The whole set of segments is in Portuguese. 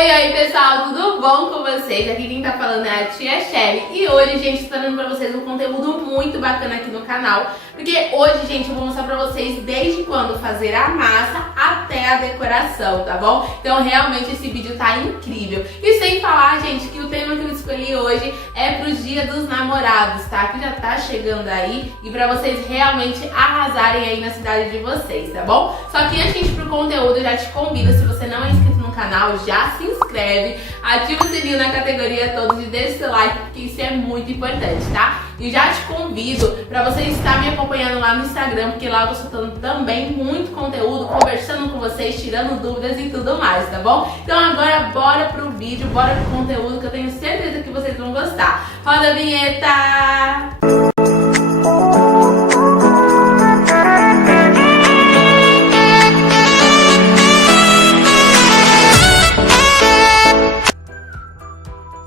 Oi pessoal, tudo bom com vocês? Aqui quem tá falando é a tia Shelly. E hoje, gente, tô trazendo pra vocês um conteúdo muito bacana aqui no canal. Porque hoje, gente, eu vou mostrar pra vocês desde quando fazer a massa até a decoração, tá bom? Então realmente esse vídeo tá incrível. E sem falar, gente, que o tema que eu escolhi hoje é pro Dia dos Namorados, tá? Que já tá chegando aí e pra vocês realmente arrasarem aí na cidade de vocês, tá bom? Só que antes de ir pro conteúdo, eu já te convido, se você não é inscrito no canal, já se inscreve, ativa o sininho na categoria todos e deixa seu like, porque isso é muito importante, tá? E já te convido pra você estar me acompanhando lá no Instagram, porque lá eu tô soltando também muito conteúdo, conversando com vocês, tirando dúvidas e tudo mais, tá bom? Então agora bora pro vídeo, bora pro conteúdo que eu tenho certeza que vocês vão gostar. Roda a vinheta!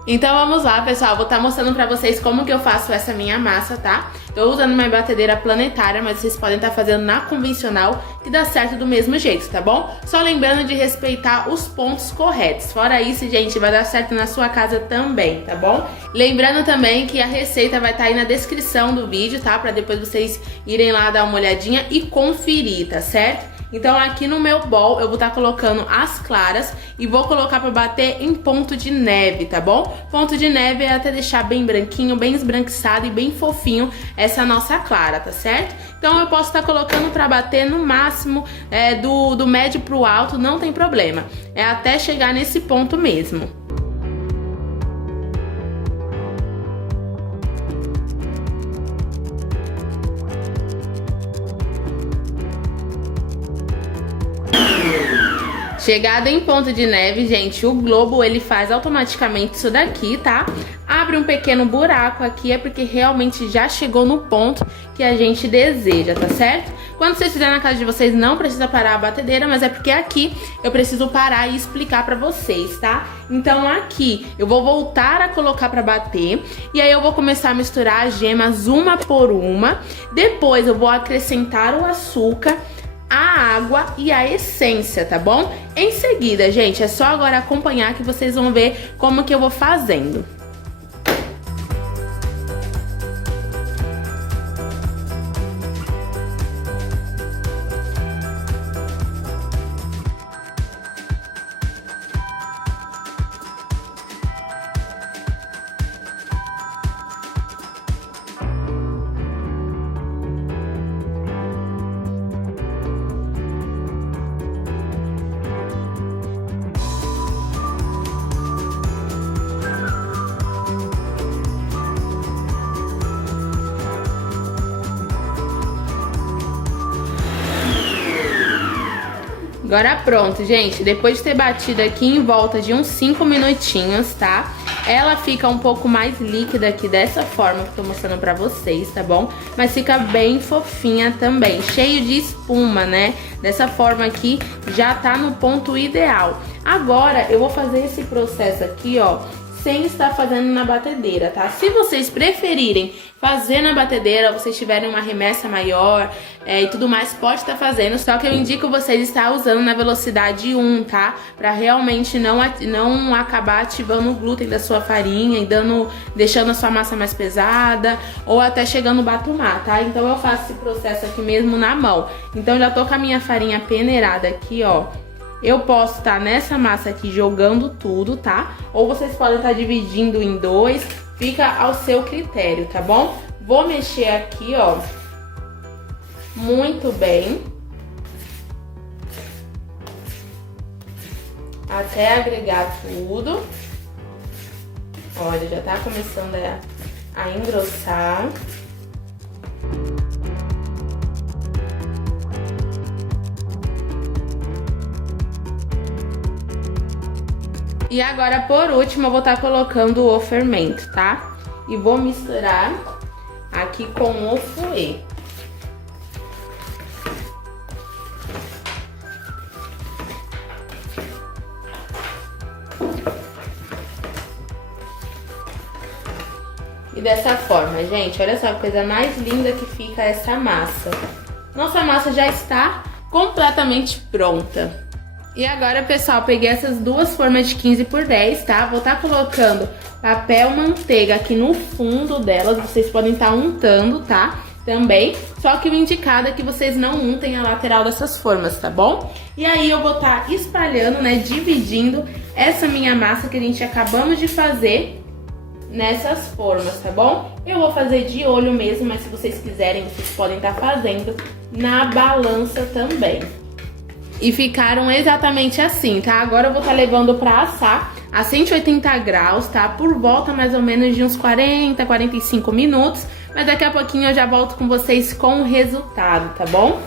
Então vamos lá, pessoal, vou estar mostrando pra vocês como que eu faço essa minha massa, tá? Tô usando uma batedeira planetária, mas vocês podem estar fazendo na convencional, que dá certo do mesmo jeito, tá bom? Só lembrando de respeitar os pontos corretos. Fora isso, gente, vai dar certo na sua casa também, tá bom? Lembrando também que a receita vai estar aí na descrição do vídeo, tá? Pra depois vocês irem lá dar uma olhadinha e conferir, tá certo? Então aqui no meu bowl eu vou estar colocando as claras e vou colocar para bater em ponto de neve, tá bom? Ponto de neve é até deixar bem branquinho, bem esbranquiçado e bem fofinho essa nossa clara, tá certo? Então eu posso estar colocando para bater no máximo do médio pro alto, não tem problema. É até chegar nesse ponto mesmo. Chegado em ponto de neve, gente, o globo ele faz automaticamente isso daqui, tá? Abre um pequeno buraco aqui, é porque realmente já chegou no ponto que a gente deseja, tá certo? Quando vocês fizerem na casa de vocês, não precisa parar a batedeira, mas é porque aqui eu preciso parar e explicar pra vocês, tá? Então aqui eu vou voltar a colocar pra bater, e aí eu vou começar a misturar as gemas uma por uma, depois eu vou acrescentar o açúcar, a água e a essência, tá bom? Em seguida, gente, é só agora acompanhar que vocês vão ver como que eu vou fazendo. Agora pronto, gente, depois de ter batido aqui em volta de uns 5 minutinhos, tá? Ela fica um pouco mais líquida aqui dessa forma que eu tô mostrando pra vocês, tá bom? Mas fica bem fofinha também, cheio de espuma, né? Dessa forma aqui já tá no ponto ideal. Agora eu vou fazer esse processo aqui, ó, sem estar fazendo na batedeira, tá? Se vocês preferirem fazer na batedeira, vocês tiverem uma remessa maior e tudo mais, pode estar fazendo. Só que eu indico vocês estar usando na velocidade 1, tá? Pra realmente não acabar ativando o glúten da sua farinha e deixando a sua massa mais pesada ou até chegando a batumar, tá? Então eu faço esse processo aqui mesmo na mão. Então já tô com a minha farinha peneirada aqui, ó. Eu posso estar nessa massa aqui jogando tudo, tá? Ou vocês podem estar dividindo em dois, fica ao seu critério, tá bom? Vou mexer aqui, ó, muito bem, até agregar tudo. Olha, já tá começando a engrossar. E agora, por último, eu vou estar colocando o fermento, tá? E vou misturar aqui com o fouet. E dessa forma, gente, olha só a coisa mais linda que fica essa massa. Nossa massa já está completamente pronta. E agora, pessoal, peguei essas duas formas de 15 por 10, tá? Vou estar colocando papel manteiga aqui no fundo delas. Vocês podem estar untando, tá? Também. Só que o indicado é que vocês não untem a lateral dessas formas, tá bom? E aí eu vou estar espalhando, né? Dividindo essa minha massa que a gente acabamos de fazer nessas formas, tá bom? Eu vou fazer de olho mesmo, mas se vocês quiserem, vocês podem estar fazendo na balança também. E ficaram exatamente assim, tá? Agora eu vou estar levando pra assar a 180 graus, tá? Por volta mais ou menos de uns 40, 45 minutos. Mas daqui a pouquinho eu já volto com vocês com o resultado, tá bom?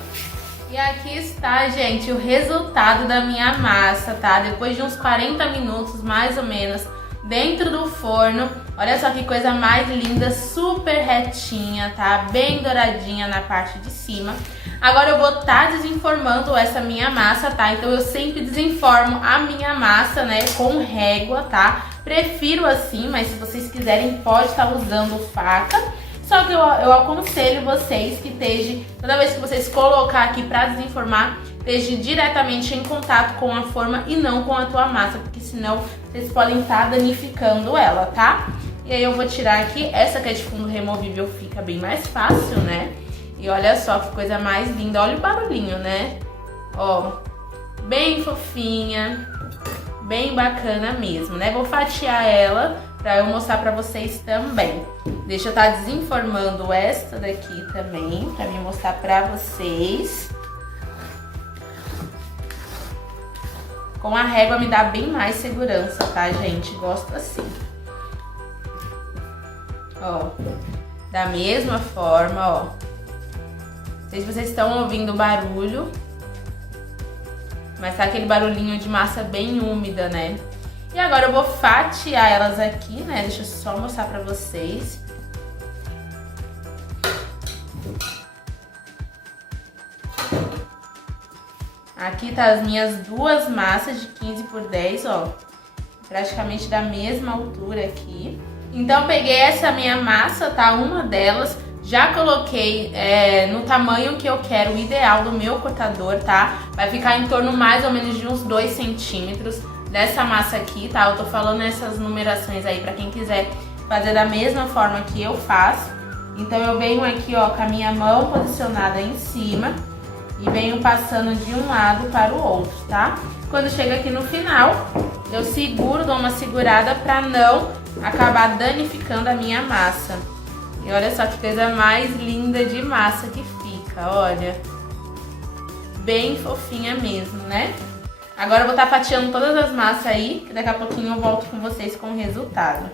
E aqui está, gente, o resultado da minha massa, tá? Depois de uns 40 minutos, mais ou menos, dentro do forno. Olha só que coisa mais linda, super retinha, tá? Bem douradinha na parte de cima. Agora eu vou estar desenformando essa minha massa, tá? Então eu sempre desenformo a minha massa, né, com régua, tá? Prefiro assim, mas se vocês quiserem pode estar usando faca. Só que eu aconselho vocês que esteja, toda vez que vocês colocar aqui pra desenformar, esteja diretamente em contato com a forma e não com a tua massa, porque senão vocês podem estar danificando ela, tá? E aí eu vou tirar aqui, essa que é de fundo removível fica bem mais fácil, né? E olha só que coisa mais linda, olha o barulhinho, né? Ó, bem fofinha, bem bacana mesmo, né? Vou fatiar ela pra eu mostrar pra vocês também. Deixa eu estar desenformando esta daqui também, pra me mostrar pra vocês. Com a régua me dá bem mais segurança, tá, gente? Gosto assim. Ó, da mesma forma, ó. Não sei se vocês estão ouvindo o barulho, mas tá aquele barulhinho de massa bem úmida, né? E agora eu vou fatiar elas aqui, né? Deixa eu só mostrar pra vocês. Aqui tá as minhas duas massas de 15 por 10, ó. Praticamente da mesma altura aqui. Então eu peguei essa minha massa, tá? Uma delas. Já coloquei no tamanho que eu quero, o ideal do meu cortador, tá? Vai ficar em torno mais ou menos de uns 2 centímetros dessa massa aqui, tá? Eu tô falando essas numerações aí pra quem quiser fazer da mesma forma que eu faço. Então eu venho aqui, ó, com a minha mão posicionada em cima e venho passando de um lado para o outro, tá? Quando chega aqui no final, eu seguro, dou uma segurada pra não acabar danificando a minha massa. E olha só que coisa mais linda de massa que fica, olha. Bem fofinha mesmo, né? Agora eu vou estar fatiando todas as massas aí, que daqui a pouquinho eu volto com vocês com o resultado.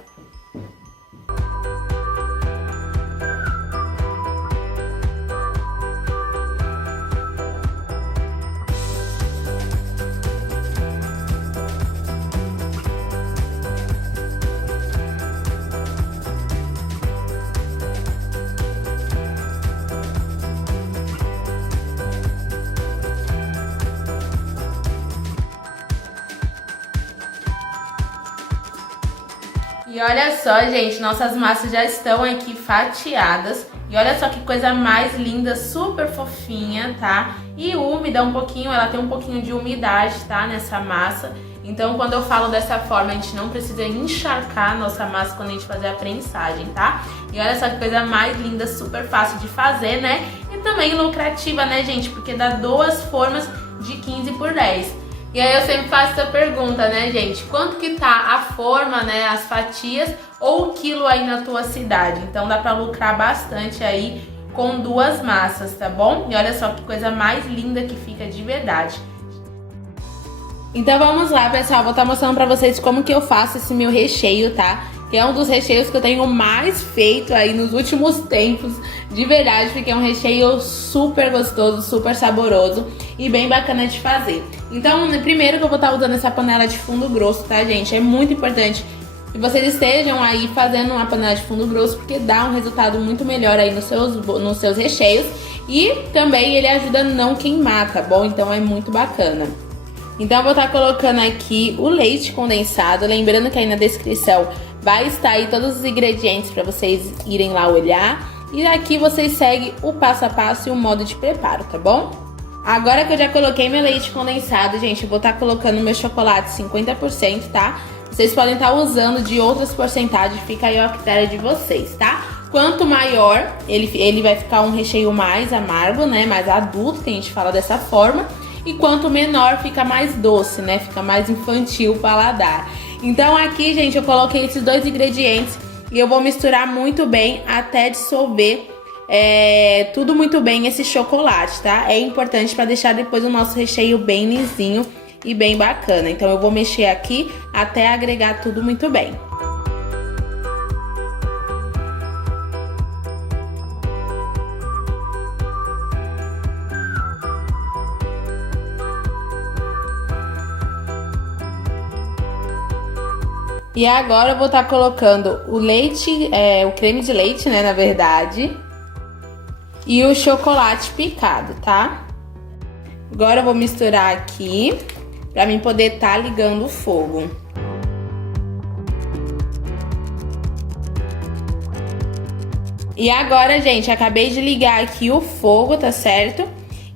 E olha só, gente, nossas massas já estão aqui fatiadas. E olha só que coisa mais linda, super fofinha, tá? E úmida um pouquinho, ela tem um pouquinho de umidade, tá? Nessa massa. Então, quando eu falo dessa forma, a gente não precisa encharcar a nossa massa quando a gente fazer a prensagem, tá? E olha só que coisa mais linda, super fácil de fazer, né? E também lucrativa, né, gente? Porque dá duas formas de 15 por 10. E aí eu sempre faço essa pergunta, né, gente? Quanto que tá a forma, né, as fatias ou o quilo aí na tua cidade? Então dá pra lucrar bastante aí com duas massas, tá bom? E olha só que coisa mais linda que fica de verdade. Então vamos lá, pessoal, vou estar mostrando pra vocês como que eu faço esse meu recheio, tá? Que é um dos recheios que eu tenho mais feito aí nos últimos tempos, de verdade, porque é um recheio super gostoso, super saboroso e bem bacana de fazer. Então, primeiro que eu vou estar usando essa panela de fundo grosso, tá, gente? É muito importante que vocês estejam aí fazendo uma panela de fundo grosso, porque dá um resultado muito melhor aí nos seus recheios e também ele ajuda a não queimar, tá bom? Então é muito bacana. Então eu vou estar colocando aqui o leite condensado, lembrando que aí na descrição vai estar aí todos os ingredientes para vocês irem lá olhar. E aqui vocês seguem o passo a passo e o modo de preparo, tá bom? Agora que eu já coloquei meu leite condensado, gente, eu vou estar colocando meu chocolate 50%, tá? Vocês podem estar usando de outras porcentagens, fica aí a critério de vocês, tá? Quanto maior, ele vai ficar um recheio mais amargo, né? Mais adulto, que a gente fala dessa forma. E quanto menor, fica mais doce, né? Fica mais infantil o paladar. Então aqui, gente, eu coloquei esses dois ingredientes e eu vou misturar muito bem até dissolver tudo muito bem esse chocolate, tá? É importante para deixar depois o nosso recheio bem lisinho e bem bacana. Então eu vou mexer aqui até agregar tudo muito bem. E agora eu vou estar colocando o leite, o creme de leite, né, na verdade, e o chocolate picado, tá? Agora eu vou misturar aqui, pra mim poder estar ligando o fogo. E agora, gente, acabei de ligar aqui o fogo, tá certo?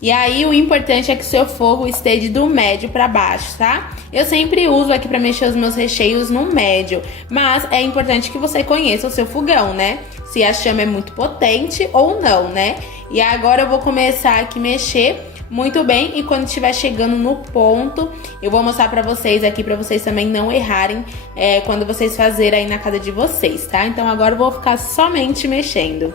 E aí o importante é que o seu fogo esteja do médio para baixo, tá? Eu sempre uso aqui para mexer os meus recheios no médio, mas é importante que você conheça o seu fogão, né? Se a chama é muito potente ou não, né? E agora eu vou começar aqui a mexer muito bem e quando estiver chegando no ponto, eu vou mostrar para vocês aqui, para vocês também não errarem quando vocês fazerem aí na casa de vocês, tá? Então agora eu vou ficar somente mexendo.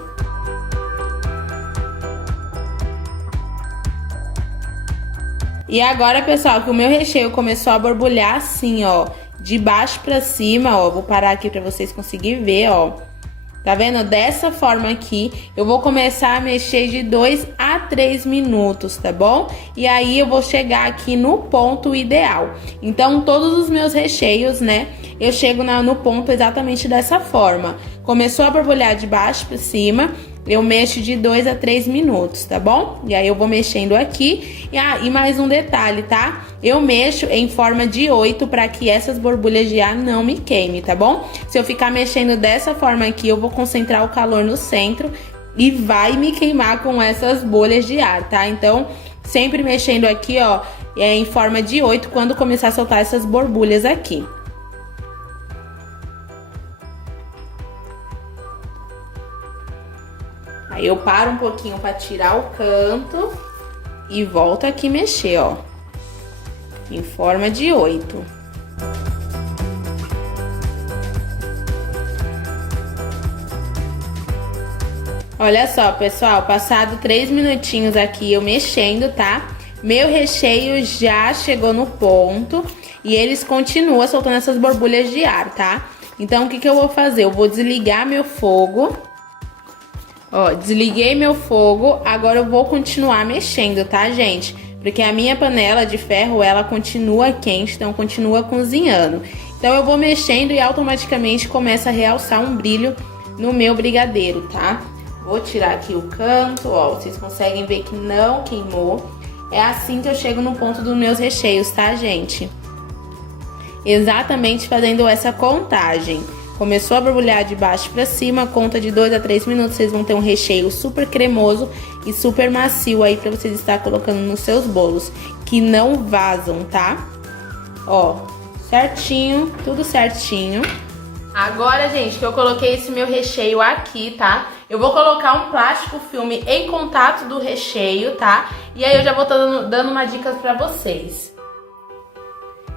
E agora, pessoal, que o meu recheio começou a borbulhar assim, ó, de baixo pra cima, ó, vou parar aqui pra vocês conseguirem ver, ó. Tá vendo? Dessa forma aqui, eu vou começar a mexer de 2 a 3 minutos, tá bom? E aí eu vou chegar aqui no ponto ideal. Então, todos os meus recheios, né, eu chego no ponto exatamente dessa forma. Começou a borbulhar de baixo pra cima, eu mexo de 2 a 3 minutos, tá bom? E aí eu vou mexendo aqui. E mais um detalhe, tá? Eu mexo em forma de 8 para que essas borbulhas de ar não me queimem, tá bom? Se eu ficar mexendo dessa forma aqui, eu vou concentrar o calor no centro e vai me queimar com essas bolhas de ar, tá? Então, sempre mexendo aqui, ó, em forma de 8 quando começar a soltar essas borbulhas aqui. Aí eu paro um pouquinho para tirar o canto e volto aqui mexer, ó, em forma de 8. Olha só, pessoal, passado 3 minutinhos aqui eu mexendo, tá? Meu recheio já chegou no ponto e eles continuam soltando essas borbulhas de ar, tá? Então, o que que eu vou fazer? Eu vou desligar meu fogo. Ó, desliguei meu fogo, agora eu vou continuar mexendo, tá, gente? Porque a minha panela de ferro, ela continua quente, então continua cozinhando. Então eu vou mexendo e automaticamente começa a realçar um brilho no meu brigadeiro, tá? Vou tirar aqui o canto, ó, vocês conseguem ver que não queimou. É assim que eu chego no ponto dos meus recheios, tá, gente? Exatamente fazendo essa contagem. Começou a borbulhar de baixo pra cima, conta de 2 a 3 minutos, vocês vão ter um recheio super cremoso e super macio aí pra vocês estar colocando nos seus bolos, que não vazam, tá? Ó, certinho, tudo certinho. Agora, gente, que eu coloquei esse meu recheio aqui, tá? Eu vou colocar um plástico filme em contato do recheio, tá? E aí eu já vou dando uma dica pra vocês.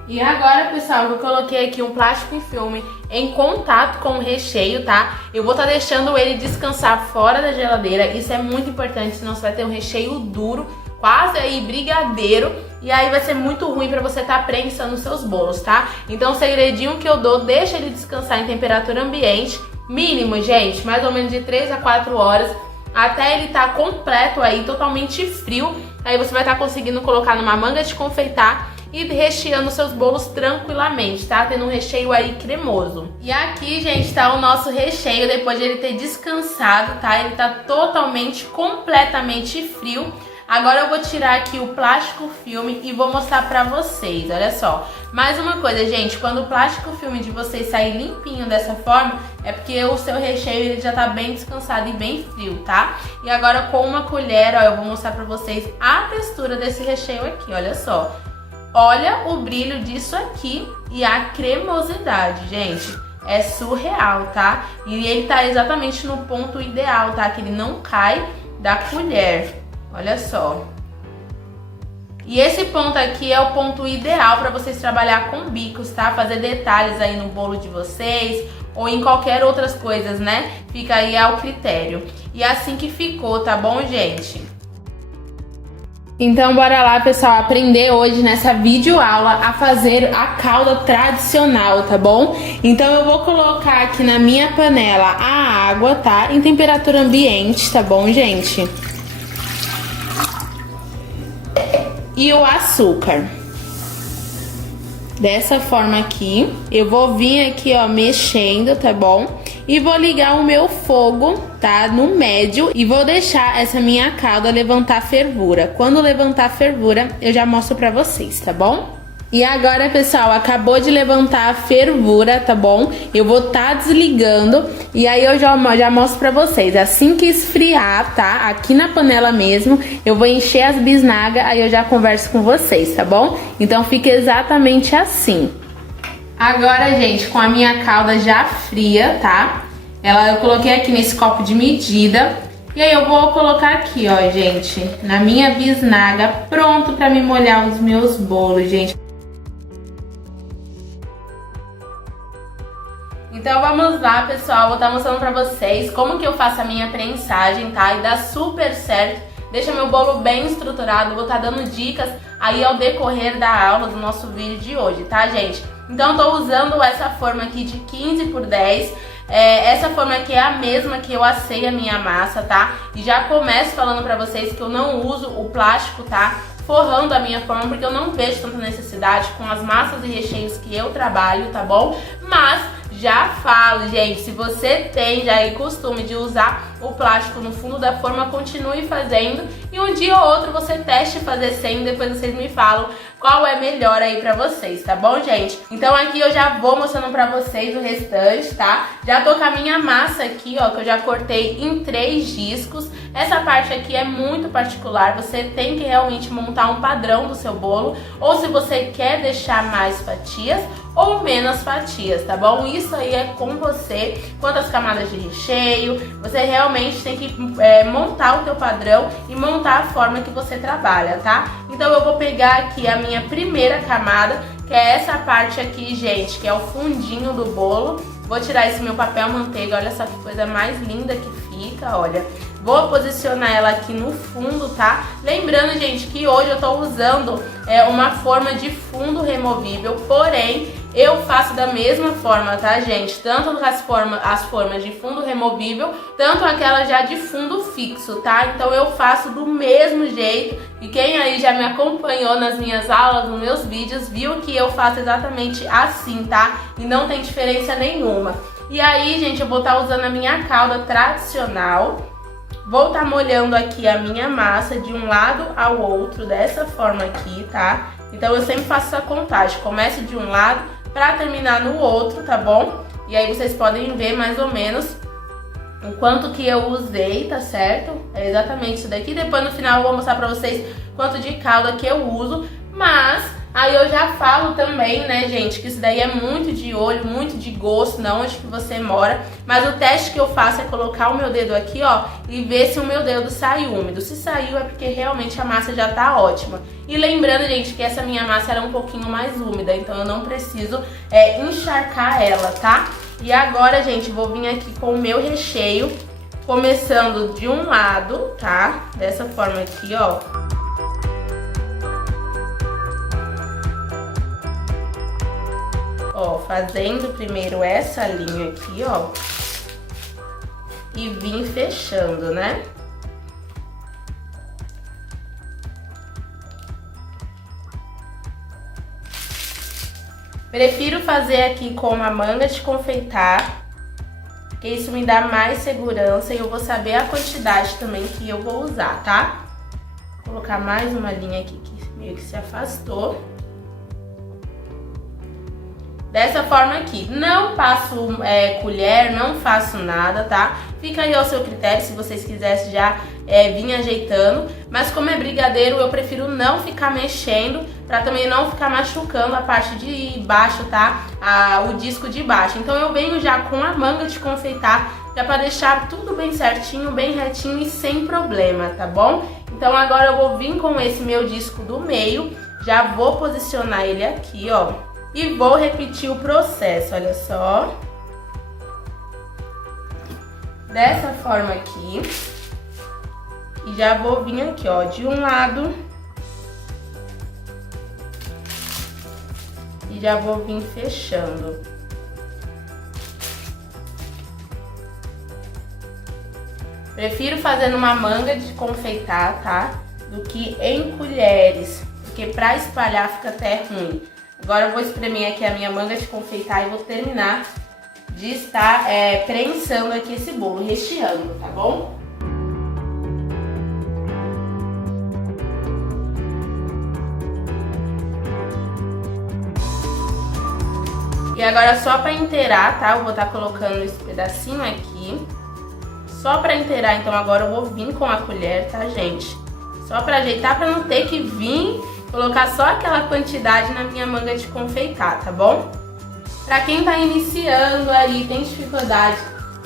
E agora, pessoal, eu coloquei aqui um plástico em filme em contato com o recheio, tá? Eu vou estar deixando ele descansar fora da geladeira, isso é muito importante, senão você vai ter um recheio duro, quase aí brigadeiro, e aí vai ser muito ruim pra você estar prensando os seus bolos, tá? Então o segredinho que eu dou, deixa ele descansar em temperatura ambiente, mínimo, gente, mais ou menos de 3 a 4 horas, até ele estar completo aí, totalmente frio, aí você vai estar conseguindo colocar numa manga de confeitar, e recheando seus bolos tranquilamente, tá? Tendo um recheio aí cremoso. E aqui, gente, tá o nosso recheio depois de ele ter descansado, tá? Ele tá totalmente, completamente frio. Agora eu vou tirar aqui o plástico filme e vou mostrar pra vocês, olha só. Mais uma coisa, gente, quando o plástico filme de vocês sair limpinho dessa forma, é porque o seu recheio ele já tá bem descansado e bem frio, tá? E agora com uma colher, ó, eu vou mostrar pra vocês a textura desse recheio aqui, olha só. Olha o brilho disso aqui e a cremosidade, gente. É surreal, tá? E ele tá exatamente no ponto ideal, tá? Que ele não cai da colher. Olha só. E esse ponto aqui é o ponto ideal para vocês trabalhar com bicos, tá? Fazer detalhes aí no bolo de vocês ou em qualquer outras coisas, né? Fica aí ao critério. E é assim que ficou, tá bom, gente? Então bora lá, pessoal, aprender hoje nessa videoaula a fazer a calda tradicional, tá bom? Então eu vou colocar aqui na minha panela a água, tá? Em temperatura ambiente, tá bom, gente? E o açúcar. Dessa forma aqui. Eu vou vir aqui, ó, mexendo, tá bom? E vou ligar o meu fogo, tá? No médio. E vou deixar essa minha calda levantar fervura. Quando levantar fervura, eu já mostro pra vocês, tá bom? E agora, pessoal, acabou de levantar a fervura, tá bom? Eu vou tá desligando e aí eu já mostro pra vocês. Assim que esfriar, tá? Aqui na panela mesmo, eu vou encher as bisnagas, aí eu já converso com vocês, tá bom? Então fica exatamente assim. Agora, gente, com a minha calda já fria, tá? Eu coloquei aqui nesse copo de medida. E aí eu vou colocar aqui, ó, gente, na minha bisnaga, pronto pra me molhar os meus bolos, gente. Então vamos lá, pessoal, vou estar mostrando pra vocês como que eu faço a minha prensagem, tá? E dá super certo, deixa meu bolo bem estruturado, vou estar dando dicas aí ao decorrer da aula do nosso vídeo de hoje, tá, gente? Então eu tô usando essa forma aqui de 15 por 10, essa forma aqui é a mesma que eu assei a minha massa, tá? E já começo falando pra vocês que eu não uso o plástico, tá? Forrando a minha forma, porque eu não vejo tanta necessidade com as massas e recheios que eu trabalho, tá bom? Mas já falo, gente, se você tem já aí costume de usar o plástico no fundo da forma, continue fazendo e um dia ou outro você teste fazer sem, depois vocês me falam qual é melhor aí pra vocês, tá bom, gente? Então aqui eu já vou mostrando pra vocês o restante, tá? Já tô com a minha massa aqui, ó, que eu já cortei em 3 discos. Essa parte aqui é muito particular, você tem que realmente montar um padrão do seu bolo, ou se você quer deixar mais fatias ou menos fatias, tá bom? Isso aí é com você, quantas camadas de recheio, você realmente tem que montar o teu padrão e montar a forma que você trabalha, tá? Então eu vou pegar aqui a minha primeira camada, que é essa parte aqui, gente, que é o fundinho do bolo. Vou tirar esse meu papel manteiga, olha só que coisa mais linda que fica, olha. Vou posicionar ela aqui no fundo, tá? Lembrando, gente, que hoje eu tô usando uma forma de fundo removível, porém, eu faço da mesma forma, tá, gente? Tanto as formas de fundo removível, tanto aquela já de fundo fixo, tá? Então eu faço do mesmo jeito. E quem aí já me acompanhou nas minhas aulas, nos meus vídeos, viu que eu faço exatamente assim, tá? E não tem diferença nenhuma. E aí, gente, eu vou estar usando a minha calda tradicional. Vou estar molhando aqui a minha massa de um lado ao outro, dessa forma aqui, tá? Então eu sempre faço essa contagem, começo de um lado pra terminar no outro, tá bom? E aí vocês podem ver mais ou menos o quanto que eu usei, tá certo? É exatamente isso daqui. Depois no final eu vou mostrar pra vocês quanto de calda que eu uso, mas aí eu já falo também, né, gente, que isso daí é muito de olho, muito de gosto, de onde que você mora. Mas o teste que eu faço é colocar o meu dedo aqui, ó, e ver se o meu dedo sai úmido. Se saiu é porque realmente a massa já tá ótima. E lembrando, gente, que essa minha massa era um pouquinho mais úmida, então eu não preciso encharcar ela, tá? E agora, gente, vou vir aqui com o meu recheio, começando de um lado, tá? Dessa forma aqui, ó. Ó, fazendo primeiro essa linha aqui, ó, e vim fechando, né? Prefiro fazer aqui com uma manga de confeitar, porque isso me dá mais segurança e eu vou saber a quantidade também que eu vou usar, tá? colocar mais uma linha aqui que meio que se afastou. Dessa forma aqui. Não passo colher, não faço nada, tá? Fica aí ao seu critério, se vocês quisessem já vir ajeitando. Mas como é brigadeiro, eu prefiro não ficar mexendo, pra também não ficar machucando a parte de baixo, tá? O disco de baixo. Então eu venho já com a manga de confeitar, já pra deixar tudo bem certinho, bem retinho e sem problema, tá bom? Então agora eu vou vir com esse meu disco do meio, já vou posicionar ele aqui, ó. E vou repetir o processo, olha só. Dessa forma aqui. E já vou vir aqui, ó, de um lado. E já vou vir fechando. Prefiro fazer numa manga de confeitar, tá? Do que em colheres, porque pra espalhar fica até ruim. Agora eu vou espremer aqui a minha manga de confeitar e vou terminar de estar prensando aqui esse bolo, recheando, tá bom? E agora só pra inteirar, tá? Eu vou estar colocando esse pedacinho aqui. Só pra inteirar, então agora eu vou vir com a colher, tá, gente? Só pra ajeitar, pra não ter que vir colocar só aquela quantidade na minha manga de confeitar, tá bom? Pra quem tá iniciando aí, tem dificuldade,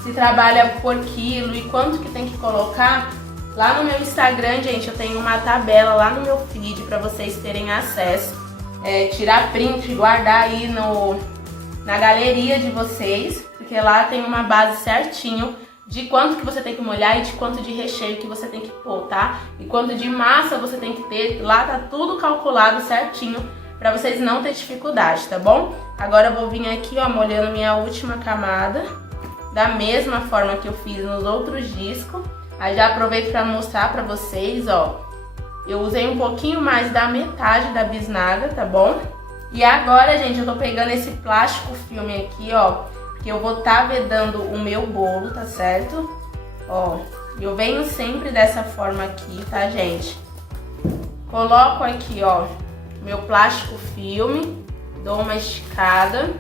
se trabalha por quilo e quanto que tem que colocar, lá no meu Instagram, gente, eu tenho uma tabela lá no meu feed pra vocês terem acesso. Tirar print, guardar aí na galeria de vocês, porque lá tem uma base certinho de quanto que você tem que molhar e de quanto de recheio que você tem que pôr, tá? E quanto de massa você tem que ter, lá tá tudo calculado certinho pra vocês não ter dificuldade, tá bom? Agora eu vou vir aqui, ó, molhando minha última camada, da mesma forma que eu fiz nos outros discos. Aí já aproveito pra mostrar pra vocês, ó, eu usei um pouquinho mais da metade da bisnaga, tá bom? E agora, gente, eu tô pegando esse plástico filme aqui, ó, que eu vou estar vedando o meu bolo, tá certo? Ó, eu venho sempre dessa forma aqui, tá, gente? Coloco aqui, ó, meu plástico filme, dou uma esticada.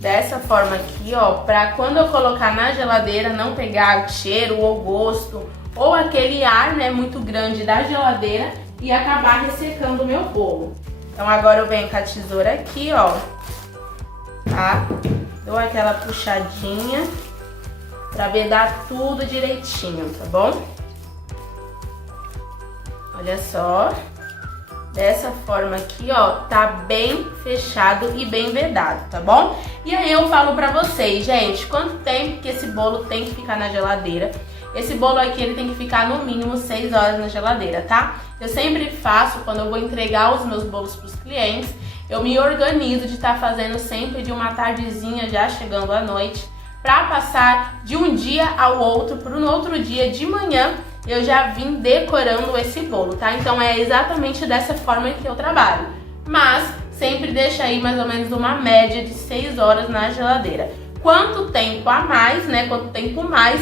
Dessa forma aqui, ó, pra quando eu colocar na geladeira não pegar cheiro ou gosto, ou aquele ar, né, muito grande da geladeira e acabar ressecando o meu bolo. Então agora eu venho com a tesoura aqui, ó. Tá? Dou aquela puxadinha pra vedar tudo direitinho, tá bom? Olha só. Dessa forma aqui, ó, tá bem fechado e bem vedado, tá bom? E aí eu falo pra vocês, gente, quanto tempo que esse bolo tem que ficar na geladeira? Esse bolo aqui, ele tem que ficar no mínimo 6 horas na geladeira, tá? Eu sempre faço, quando eu vou entregar os meus bolos pros clientes, eu me organizo de estar fazendo sempre de uma tardezinha, já chegando à noite, pra passar de um dia ao outro, pro outro dia de manhã, eu já vim decorando esse bolo, tá? Então é exatamente dessa forma que eu trabalho. Mas sempre deixa aí mais ou menos uma média de 6 horas na geladeira. Quanto tempo a mais, né? Quanto tempo mais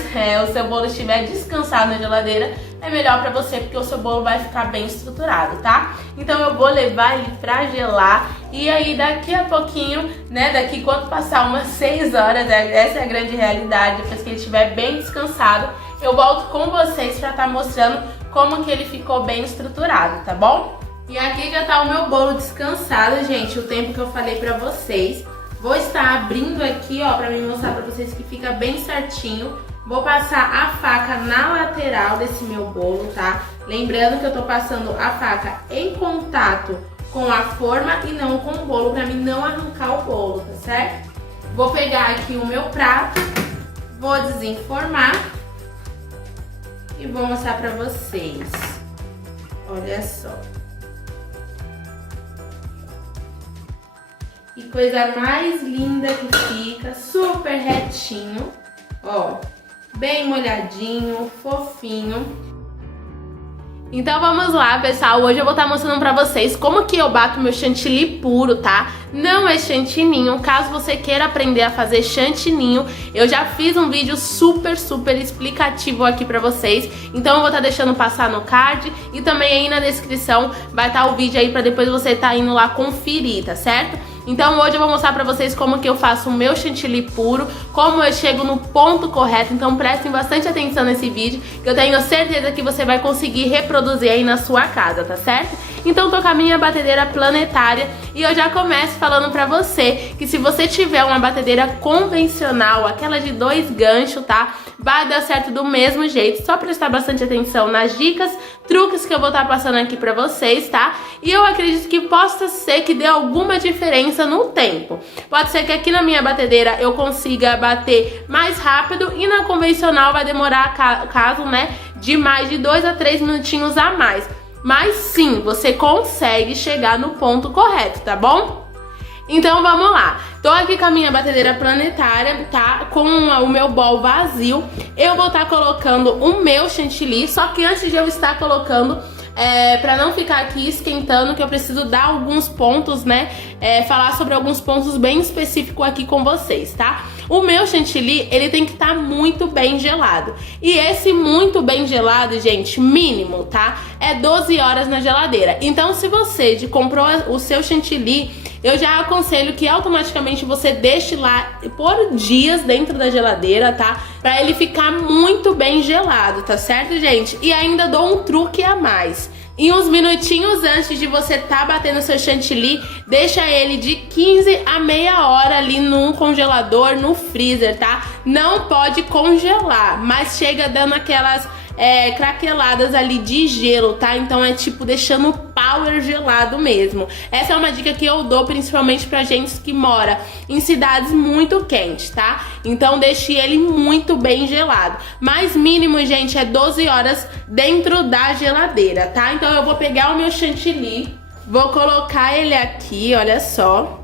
o seu bolo estiver descansado na geladeira, é melhor pra você, porque o seu bolo vai ficar bem estruturado, tá? Então eu vou levar ele pra gelar e aí daqui a pouquinho, né? Daqui quando passar umas 6 horas, essa é a grande realidade, depois que ele estiver bem descansado, eu volto com vocês pra estar mostrando como que ele ficou bem estruturado, tá bom? E aqui já tá o meu bolo descansado, gente, o tempo que eu falei pra vocês. Vou estar abrindo aqui, ó, pra me mostrar pra vocês que fica bem certinho. Vou passar a faca na lateral desse meu bolo, tá? Lembrando que eu tô passando a faca em contato com a forma e não com o bolo, pra mim não arrancar o bolo, tá certo? Vou pegar aqui o meu prato, vou desenformar e vou mostrar pra vocês. Olha só. Que coisa mais linda que fica, super retinho, ó, bem molhadinho, fofinho. Então vamos lá, pessoal, hoje eu vou estar mostrando pra vocês como que eu bato meu chantilly puro, tá? Não é chantininho, caso você queira aprender a fazer chantininho, eu já fiz um vídeo super explicativo aqui pra vocês, então eu vou estar deixando passar no card e também aí na descrição vai estar o vídeo aí pra depois você estar indo lá conferir, tá certo? Então hoje eu vou mostrar pra vocês como que eu faço o meu chantilly puro, como eu chego no ponto correto, então prestem bastante atenção nesse vídeo, que eu tenho certeza que você vai conseguir reproduzir aí na sua casa, tá certo? Então tô com a minha batedeira planetária e eu já começo falando pra você que se você tiver uma batedeira convencional, aquela de 2 ganchos, tá? Vai dar certo do mesmo jeito, só prestar bastante atenção nas dicas, truques que eu vou estar passando aqui pra vocês, tá? E eu acredito que possa ser que dê alguma diferença no tempo. Pode ser que aqui na minha batedeira eu consiga bater mais rápido e na convencional vai demorar, caso, né, de mais de 2 a 3 minutinhos a mais. Mas sim, você consegue chegar no ponto correto, tá bom? Então vamos lá, tô aqui com a minha batedeira planetária, tá? Com o meu bol vazio, eu vou estar colocando o meu chantilly, só que antes de eu estar colocando, pra não ficar aqui esquentando, que eu preciso dar alguns pontos, né? Falar sobre alguns pontos bem específicos aqui com vocês, tá? O meu chantilly, ele tem que estar muito bem gelado. E esse muito bem gelado, gente, mínimo, tá? É 12 horas na geladeira. Então, se você comprou o seu chantilly, eu já aconselho que automaticamente você deixe lá por dias dentro da geladeira, tá? Pra ele ficar muito bem gelado, tá certo, gente? E ainda dou um truque a mais. E uns minutinhos antes de você tá batendo seu chantilly, deixa ele de 15 a meia hora ali no congelador, no freezer, tá? Não pode congelar, mas chega dando aquelas craqueladas ali de gelo, tá? Então é tipo deixando o power gelado mesmo. Essa é uma dica que eu dou principalmente pra gente que mora em cidades muito quentes, tá? Então deixe ele muito bem gelado. Mas mínimo, gente, é 12 horas dentro da geladeira, tá? Então eu vou pegar o meu chantilly, vou colocar ele aqui, olha só.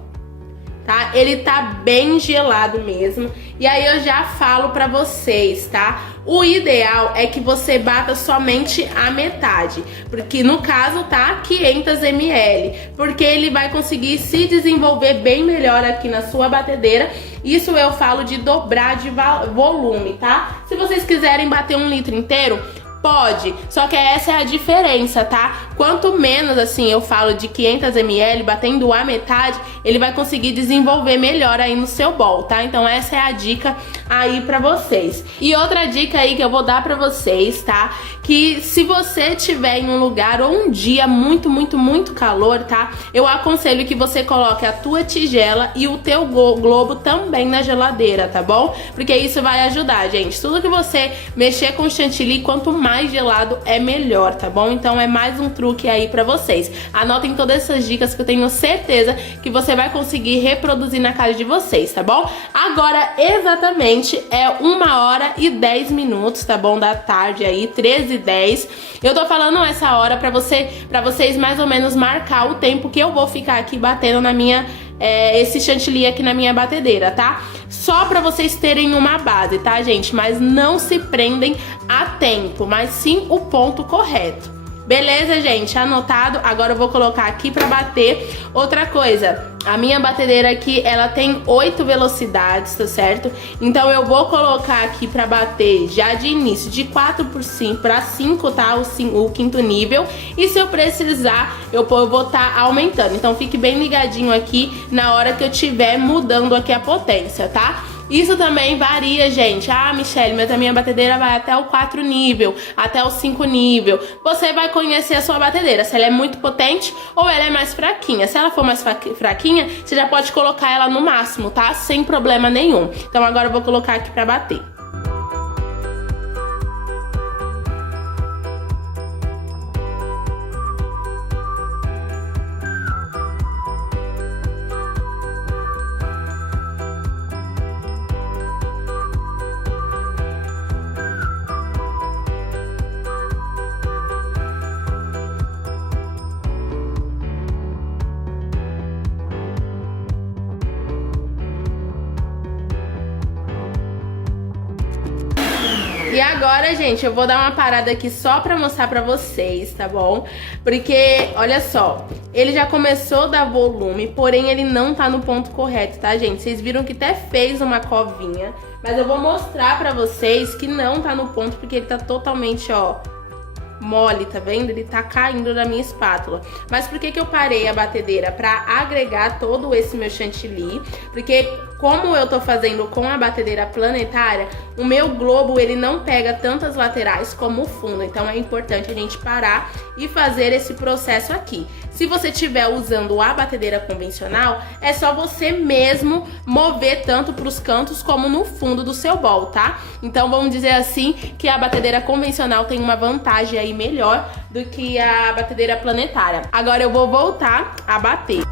Tá? Ele tá bem gelado mesmo. E aí eu já falo pra vocês, tá? O ideal é que você bata somente a metade, porque no caso tá 500 ml, porque ele vai conseguir se desenvolver bem melhor aqui na sua batedeira. Isso eu falo de dobrar de volume, tá? Se vocês quiserem bater 1 litro inteiro, pode, só que essa é a diferença, tá? Quanto menos, assim, eu falo de 500 ml, batendo a metade, ele vai conseguir desenvolver melhor aí no seu bol, tá? Então essa é a dica aí pra vocês. E outra dica aí que eu vou dar pra vocês, tá? Que se você tiver em um lugar ou um dia muito calor, tá? Eu aconselho que você coloque a tua tigela e o teu globo também na geladeira, tá bom? Porque isso vai ajudar, gente. Tudo que você mexer com chantilly, quanto mais gelado é melhor, tá bom? Então é mais um truque aí pra vocês. Anotem todas essas dicas que eu tenho certeza que você vai conseguir reproduzir na casa de vocês, tá bom? Agora, exatamente, é 1h10, tá bom? Da tarde aí, 13h10. Eu tô falando essa hora pra vocês mais ou menos marcar o tempo que eu vou ficar aqui batendo na minha... esse chantilly aqui na minha batedeira, tá? Só pra vocês terem uma base, tá, gente? Mas não se prendem a tempo, mas sim o ponto correto. Beleza, gente? Anotado? Agora eu vou colocar aqui pra bater. Outra coisa, a minha batedeira aqui, ela tem 8 velocidades, tá certo? Então eu vou colocar aqui pra bater já de início de 4 pra 5, tá? O quinto nível. E se eu precisar, eu vou estar aumentando. Então fique bem ligadinho aqui na hora que eu estiver mudando aqui a potência, tá? Isso também varia, gente. Ah, Michelle, mas a minha batedeira vai até o 4 nível, até o 5 nível. Você vai conhecer a sua batedeira, se ela é muito potente ou ela é mais fraquinha. Se ela for mais fraquinha, você já pode colocar ela no máximo, tá? Sem problema nenhum. Então agora eu vou colocar aqui pra bater. E agora, gente, eu vou dar uma parada aqui só pra mostrar pra vocês, tá bom? Porque, olha só, ele já começou a dar volume, porém ele não tá no ponto correto, tá, gente? Vocês viram que até fez uma covinha, mas eu vou mostrar pra vocês que não tá no ponto, porque ele tá totalmente, ó, mole, tá vendo? Ele tá caindo da minha espátula. Mas por que que eu parei a batedeira? Pra agregar todo esse meu chantilly, porque como eu tô fazendo com a batedeira planetária, o meu globo, ele não pega tantas laterais como o fundo, então é importante a gente parar e fazer esse processo aqui. Se você estiver usando a batedeira convencional, é só você mesmo mover tanto pros cantos como no fundo do seu bol, tá? Então vamos dizer assim que a batedeira convencional tem uma vantagem aí melhor do que a batedeira planetária. Agora eu vou voltar a bater.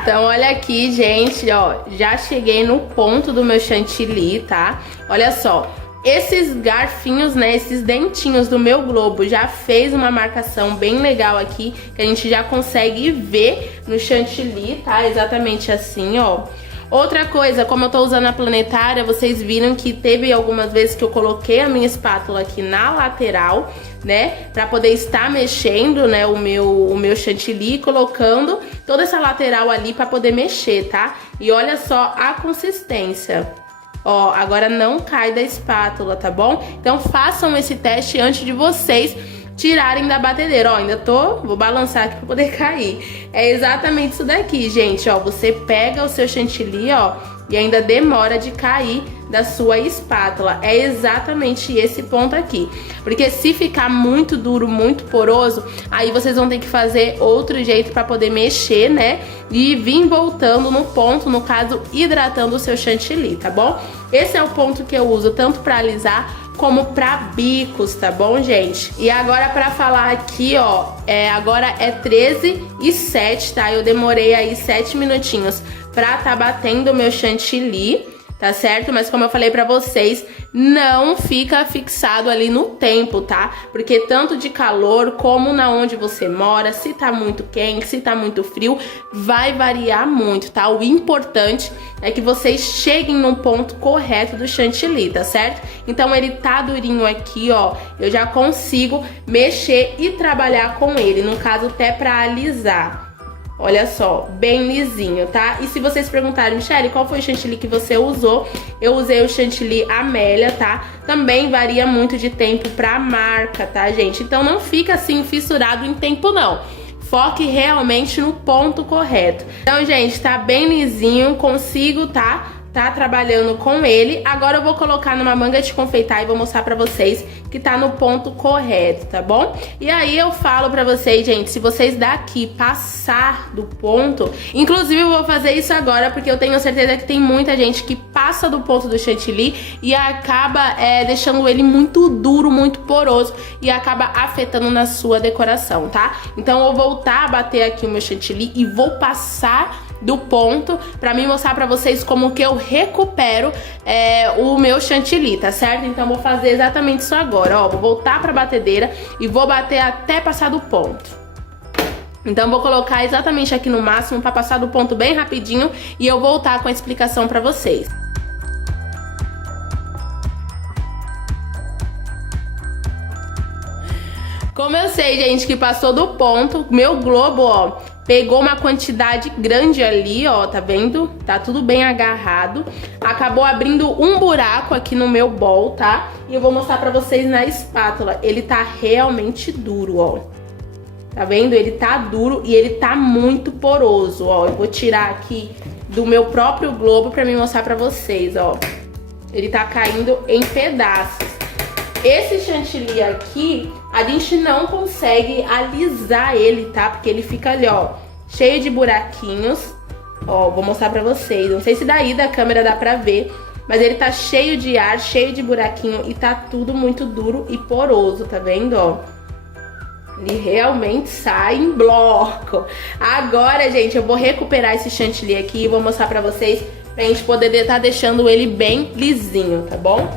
Então olha aqui, gente, ó, já cheguei no ponto do meu chantilly, tá? Olha só, esses garfinhos, né, esses dentinhos do meu globo já fez uma marcação bem legal aqui, que a gente já consegue ver no chantilly, tá? Exatamente assim, ó. Outra coisa, como eu tô usando a planetária, vocês viram que teve algumas vezes que eu coloquei a minha espátula aqui na lateral, né? Pra poder estar mexendo, né, o meu chantilly, colocando toda essa lateral ali pra poder mexer, tá? E olha só a consistência. Ó, agora não cai da espátula, tá bom? Então façam esse teste antes de vocês tirarem da batedeira. Ó, ainda vou balançar aqui pra poder cair. É exatamente isso daqui, gente, ó. Você pega o seu chantilly, ó, e ainda demora de cair da sua espátula. É exatamente esse ponto aqui. Porque se ficar muito duro, muito poroso, aí vocês vão ter que fazer outro jeito pra poder mexer, né? E vir voltando no ponto, no caso, hidratando o seu chantilly, tá bom? Esse é o ponto que eu uso tanto pra alisar como pra bicos, tá bom, gente? E agora pra falar aqui, ó, agora é 13h07, tá? Eu demorei aí 7 minutinhos pra tá batendo o meu chantilly, tá certo? Mas como eu falei pra vocês, não fica fixado ali no tempo, tá? Porque tanto de calor como na onde você mora, se tá muito quente, se tá muito frio, vai variar muito, tá? O importante é que vocês cheguem no ponto correto do chantilly, tá certo? Então ele tá durinho aqui, ó, eu já consigo mexer e trabalhar com ele, no caso até pra alisar. Olha só, bem lisinho, tá? E se vocês perguntarem, Michele, qual foi o chantilly que você usou? Eu usei o chantilly Amélia, tá? Também varia muito de tempo pra marca, tá, gente? Então não fica assim fissurado em tempo, não. Foque realmente no ponto correto. Então, gente, tá bem lisinho, consigo, tá trabalhando com ele. Agora eu vou colocar numa manga de confeitar e vou mostrar pra vocês que tá no ponto correto, tá bom? E aí eu falo pra vocês, gente, se vocês daqui passar do ponto, inclusive eu vou fazer isso agora porque eu tenho certeza que tem muita gente que passa do ponto do chantilly e acaba deixando ele muito duro, muito poroso e acaba afetando na sua decoração, tá? Então eu vou voltar a bater aqui o meu chantilly e vou passar do ponto pra mim mostrar pra vocês como que eu recupero o meu chantilly, tá certo? Então vou fazer exatamente isso agora, ó, vou voltar pra batedeira e vou bater até passar do ponto. Então vou colocar exatamente aqui no máximo pra passar do ponto bem rapidinho e eu voltar com a explicação pra vocês. Como eu sei, gente, que passou do ponto, meu globo, ó, pegou uma quantidade grande ali, ó, tá vendo? Tá tudo bem agarrado. Acabou abrindo um buraco aqui no meu bol, tá? E eu vou mostrar pra vocês na espátula. Ele tá realmente duro, ó. Tá vendo? Ele tá duro e ele tá muito poroso, ó. Eu vou tirar aqui do meu próprio globo pra me mostrar pra vocês, ó. Ele tá caindo em pedaços. Esse chantilly aqui, a gente não consegue alisar ele, tá? Porque ele fica ali, ó, cheio de buraquinhos. Ó, vou mostrar pra vocês. Não sei se daí da câmera dá pra ver, mas ele tá cheio de ar, cheio de buraquinho e tá tudo muito duro e poroso, tá vendo, ó? Ele realmente sai em bloco. Agora, gente, eu vou recuperar esse chantilly aqui e vou mostrar pra vocês, pra gente poder estar deixando ele bem lisinho, tá bom?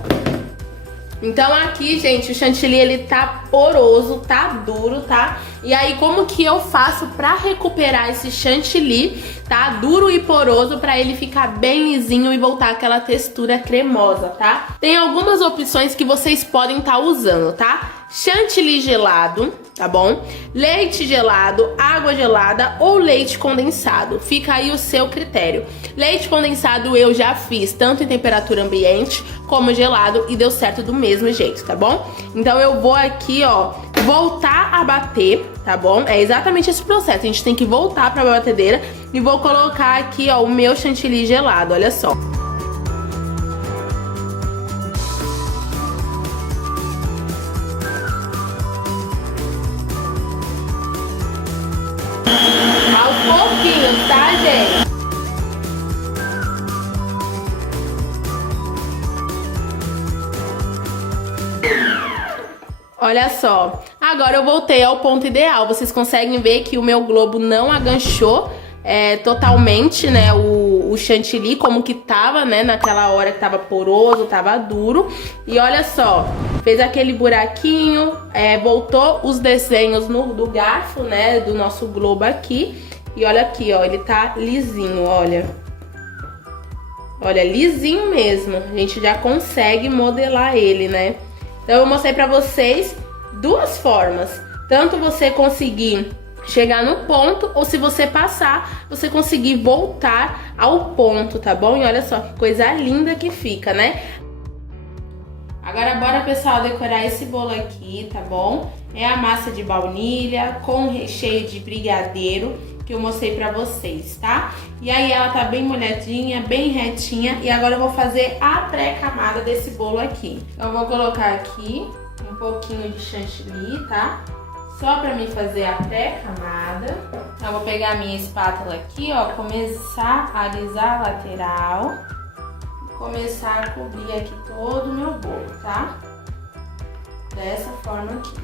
Então aqui, gente, o chantilly ele tá poroso, tá duro, tá? E aí como que eu faço pra recuperar esse chantilly, tá? Duro e poroso, pra ele ficar bem lisinho e voltar aquela textura cremosa, tá? Tem algumas opções que vocês podem estar usando, tá? Chantilly gelado, tá bom? Leite gelado, água gelada ou leite condensado. Fica aí o seu critério. Leite condensado eu já fiz tanto em temperatura ambiente como gelado e deu certo do mesmo jeito, tá bom? Então eu vou aqui, ó, voltar a bater, tá bom? É exatamente esse processo. A gente tem que voltar pra batedeira e vou colocar aqui, ó, o meu chantilly gelado, olha só. Aos pouquinhos, tá, gente? Olha só, agora eu voltei ao ponto ideal. Vocês conseguem ver que o meu globo não aganchou totalmente, né, o chantilly como que tava, né, naquela hora que tava poroso, tava duro. E olha só, fez aquele buraquinho, voltou os desenhos do garfo, né, do nosso globo aqui. E olha aqui, ó, ele tá lisinho, olha. Olha, lisinho mesmo. A gente já consegue modelar ele, né? Então eu mostrei pra vocês duas formas. Tanto você conseguir chegar no ponto, ou se você passar, você conseguir voltar ao ponto, tá bom? E olha só que coisa linda que fica, né? Agora bora, pessoal, decorar esse bolo aqui, tá bom? É a massa de baunilha com recheio de brigadeiro que eu mostrei pra vocês, tá? E aí ela tá bem molhadinha, bem retinha. E agora eu vou fazer a pré-camada desse bolo aqui. Então eu vou colocar aqui um pouquinho de chantilly, tá? Só pra mim fazer a pré-camada. Então eu vou pegar a minha espátula aqui, ó, começar a alisar a lateral. Começar a cobrir aqui todo o meu bolo, tá? Dessa forma aqui.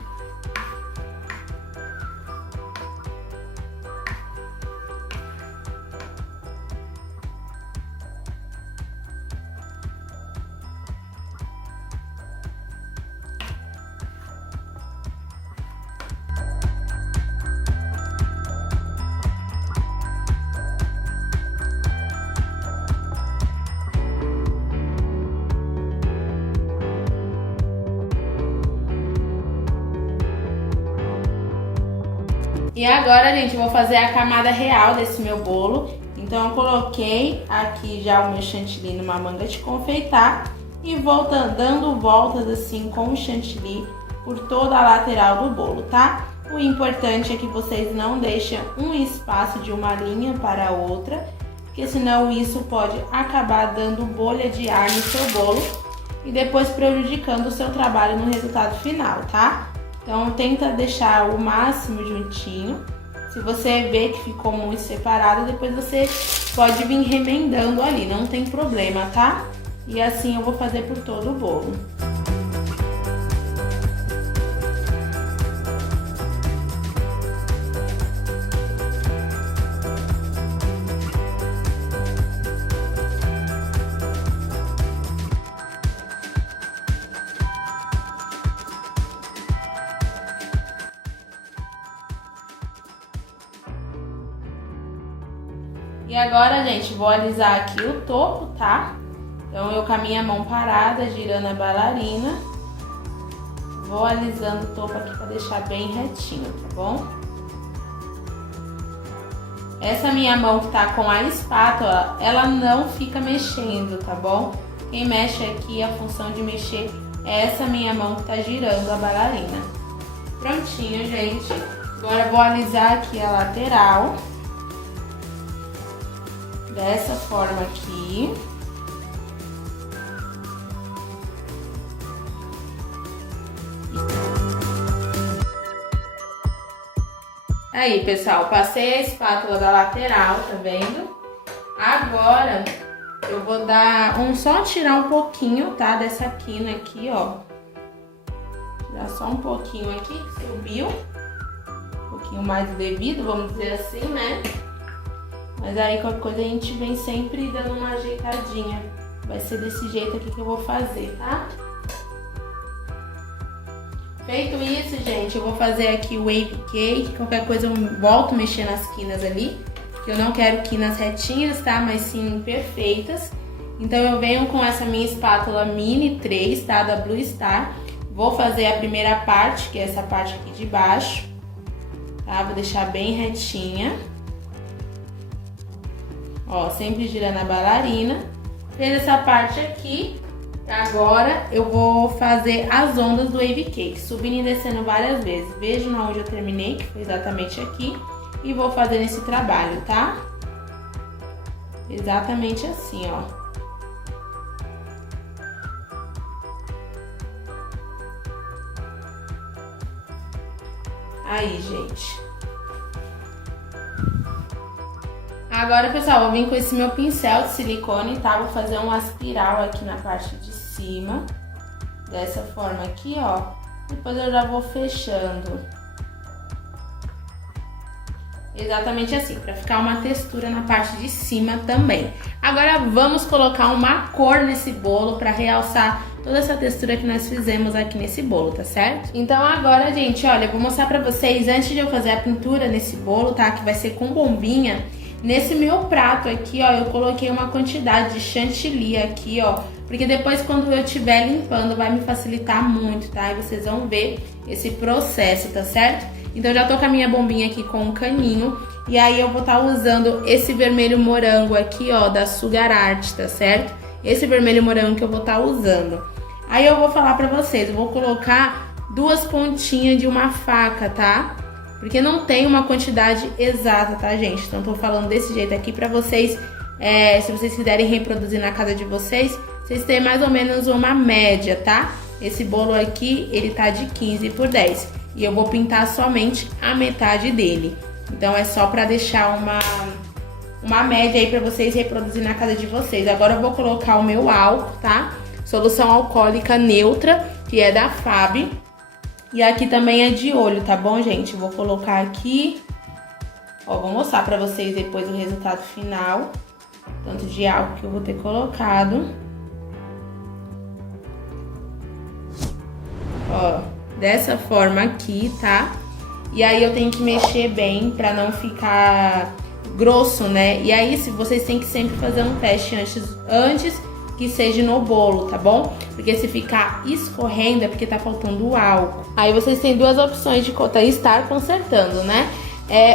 E agora, gente, eu vou fazer a camada real desse meu bolo. Então eu coloquei aqui já o meu chantilly numa manga de confeitar e vou dando voltas assim com o chantilly por toda a lateral do bolo, tá? O importante é que vocês não deixem um espaço de uma linha para a outra, porque senão isso pode acabar dando bolha de ar no seu bolo e depois prejudicando o seu trabalho no resultado final, tá? Então tenta deixar o máximo juntinho. Se você vê que ficou muito separado, depois você pode vir remendando ali, não tem problema, tá? E assim eu vou fazer por todo o bolo. E agora, gente, vou alisar aqui o topo, tá? Então, eu com a minha mão parada, girando a bailarina, vou alisando o topo aqui pra deixar bem retinho, tá bom? Essa minha mão que tá com a espátula, ela não fica mexendo, tá bom? Quem mexe aqui, a função de mexer é essa minha mão que tá girando a bailarina. Prontinho, gente. Agora eu vou alisar aqui a lateral. Dessa forma aqui. Aí, pessoal, passei a espátula da lateral, tá vendo? Agora, eu vou dar só tirar um pouquinho, tá? Dessa quina aqui, ó. Tirar só um pouquinho aqui, que subiu. Um pouquinho mais do devido, vamos dizer assim, né? Mas aí, qualquer coisa, a gente vem sempre dando uma ajeitadinha. Vai ser desse jeito aqui que eu vou fazer, tá? Feito isso, gente, eu vou fazer aqui o wave cake. Qualquer coisa eu volto a mexer nas quinas ali. Porque eu não quero quinas retinhas, tá? Mas sim perfeitas. Então eu venho com essa minha espátula mini 3, tá? Da Blue Star. Vou fazer a primeira parte, que é essa parte aqui de baixo. Tá? Vou deixar bem retinha. Ó, sempre girando a bailarina. Fez essa parte aqui. Agora eu vou fazer as ondas do wave cake, subindo e descendo várias vezes. Vejo onde eu terminei, que foi exatamente aqui. E vou fazer esse trabalho, tá? Exatamente assim, ó. Aí, gente. Agora, pessoal, vou vir com esse meu pincel de silicone, tá? Vou fazer uma espiral aqui na parte de cima. Dessa forma aqui, ó. Depois eu já vou fechando. Exatamente assim, pra ficar uma textura na parte de cima também. Agora vamos colocar uma cor nesse bolo pra realçar toda essa textura que nós fizemos aqui nesse bolo, tá certo? Então agora, gente, olha, eu vou mostrar pra vocês, antes de eu fazer a pintura nesse bolo, tá? Que vai ser com bombinha. Nesse meu prato aqui, ó, eu coloquei uma quantidade de chantilly aqui, ó. Porque depois, quando eu estiver limpando, vai me facilitar muito, tá? E vocês vão ver esse processo, tá certo? Então, eu já tô com a minha bombinha aqui com um caninho. E aí, eu vou estar usando esse vermelho morango aqui, ó, da Sugar Art, tá certo? Esse vermelho morango que eu vou estar usando. Aí, eu vou falar pra vocês, eu vou colocar 2 pontinhas de uma faca, tá? Porque não tem uma quantidade exata, tá, gente? Então, tô falando desse jeito aqui pra vocês, se vocês quiserem reproduzir na casa de vocês, vocês têm mais ou menos uma média, tá? Esse bolo aqui, ele tá de 15 por 10. E eu vou pintar somente a metade dele. Então, é só pra deixar uma média aí pra vocês reproduzir na casa de vocês. Agora, eu vou colocar o meu álcool, tá? Solução alcoólica neutra, que é da Fab. E aqui também é de olho, tá bom, gente? Vou colocar aqui. Ó, vou mostrar pra vocês depois o resultado final. Tanto de álcool que eu vou ter colocado. Ó, dessa forma aqui, tá? E aí eu tenho que mexer bem pra não ficar grosso, né? E aí vocês têm que sempre fazer um teste antes que seja no bolo, tá bom? Porque se ficar escorrendo é porque tá faltando o álcool. Aí vocês têm 2 opções de estar consertando, né?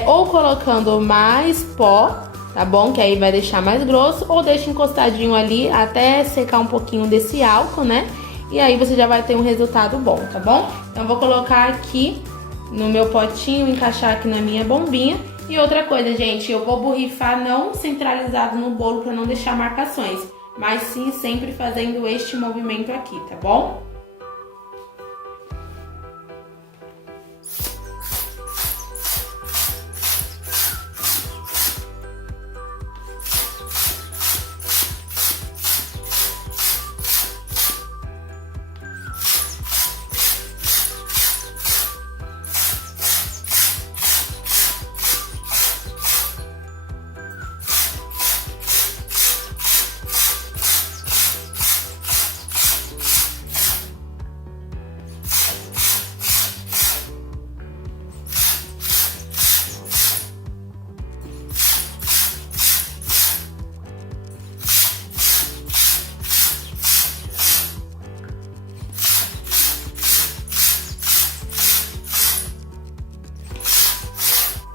Ou colocando mais pó, tá bom? Que aí vai deixar mais grosso, ou deixa encostadinho ali até secar um pouquinho desse álcool, né? E aí você já vai ter um resultado bom, tá bom? Então eu vou colocar aqui no meu potinho, encaixar aqui na minha bombinha. E outra coisa, gente, eu vou borrifar não centralizado no bolo para não deixar marcações, mas sim sempre fazendo este movimento aqui, tá bom?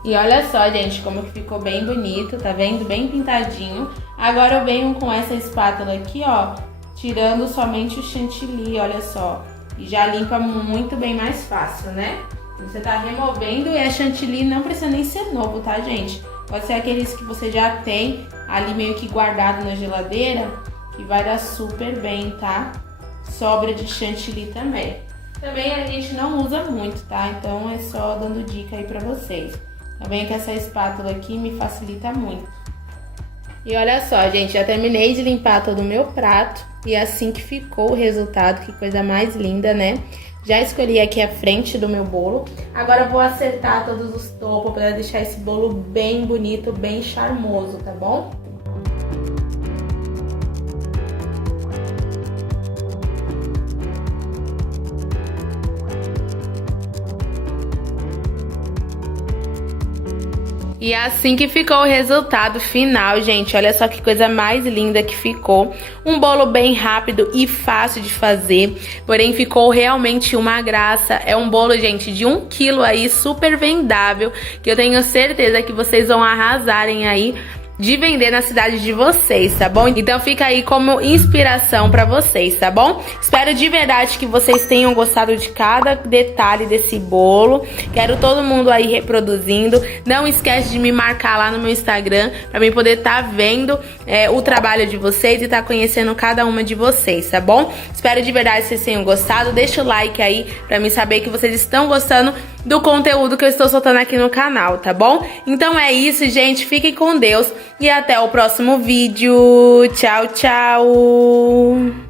E olha só, gente, como que ficou bem bonito, tá vendo? Bem pintadinho. Agora eu venho com essa espátula aqui, ó, tirando somente o chantilly, olha só. E já limpa muito bem mais fácil, né? Você tá removendo e a chantilly não precisa nem ser novo, tá, gente? Pode ser aqueles que você já tem ali meio que guardado na geladeira, que vai dar super bem, tá? Sobra de chantilly também. Também a gente não usa muito, tá? Então é só dando dica aí pra vocês. Tá vendo que essa espátula aqui me facilita muito. E olha só, gente, já terminei de limpar todo o meu prato e assim que ficou o resultado, que coisa mais linda, né? Já escolhi aqui a frente do meu bolo. Agora eu vou acertar todos os topos para deixar esse bolo bem bonito, bem charmoso, tá bom? E assim que ficou o resultado final, gente. Olha só que coisa mais linda que ficou. Um bolo bem rápido e fácil de fazer, porém ficou realmente uma graça. É um bolo, gente, de 1 quilo aí, super vendável, que eu tenho certeza que vocês vão arrasarem aí de vender na cidade de vocês, tá bom? Então fica aí como inspiração pra vocês, tá bom? Espero de verdade que vocês tenham gostado de cada detalhe desse bolo. Quero todo mundo aí reproduzindo. Não esquece de me marcar lá no meu Instagram pra mim poder estar vendo o trabalho de vocês e estar conhecendo cada uma de vocês, tá bom? Espero de verdade que vocês tenham gostado. Deixa o like aí pra mim saber que vocês estão gostando do conteúdo que eu estou soltando aqui no canal, tá bom? Então é isso, gente. Fiquem com Deus. E até o próximo vídeo. Tchau, tchau!